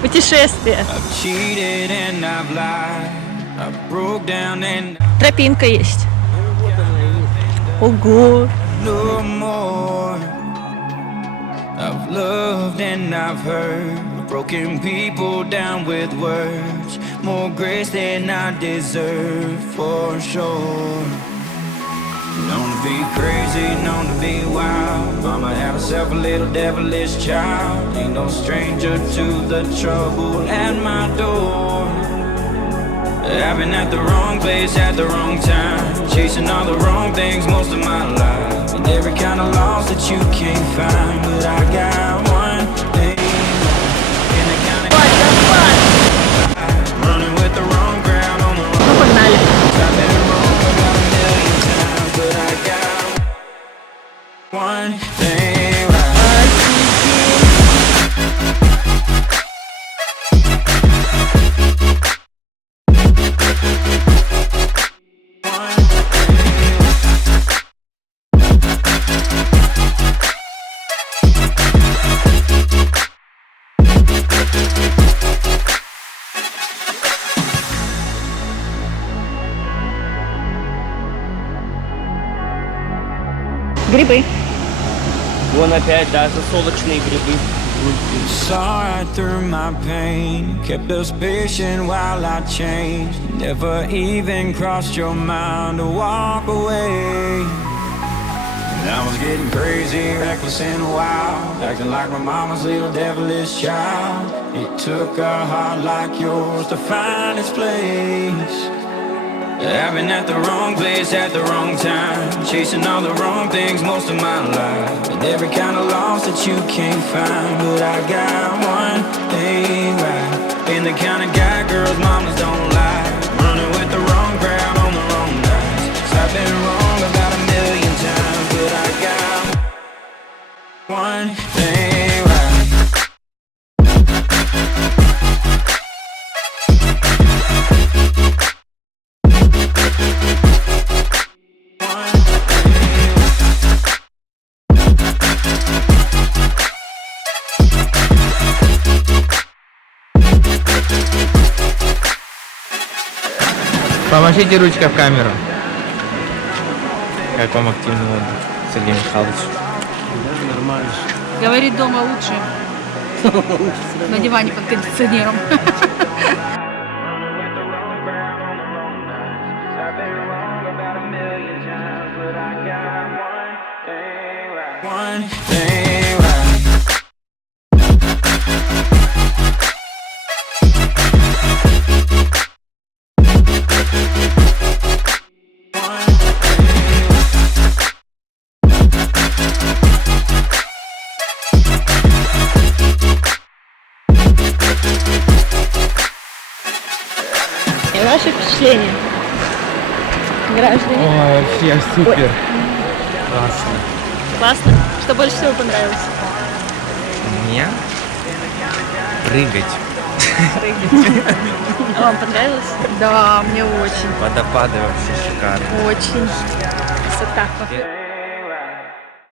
Путешествие. Тропинка есть. Ого! I've loved and I've heard broken people down with words, more grace than I deserve for sure. Known to be crazy, known to be wild. Mama had herself a little devilish child. Ain't no stranger to the trouble at my door. I've been at the wrong place at the wrong time, chasing all the wrong things most of my life, and every kind of loss that you can't find. But I got one thing, and the kind of running with the wrong ground on the wrong Погнали. I've been wrong about a million times, but I got one thing right. Грибы. Вон опять, да, засолочные грибы. Saw right through my pain, kept us patient while I changed. Never even crossed your mind to walk away. And I was getting crazy, reckless and wild, acting like my mama's little devilish child. It took a heart like yours to find its place. I've been at the wrong place at the wrong time, chasing all the wrong things most of my life, and every kind of loss that you can't find. But I got one thing right, being the kind of guy girls mamas don't like, running with the wrong crowd on the wrong nights. So I've been wrong about a million times, but I got one thing right. Помашите ручкой в камеру. Как вам активный отдых, Сергей Михайлович? Нормально. Говорит, дома лучше. На диване под кондиционером. One thing right. И ваши впечатления, граждане? Ой, вообще супер. Классно. Классно. Что больше всего понравилось? Мне прыгать. А вам понравилось? Да, мне очень. Водопады вообще шикарные. Очень. Красота.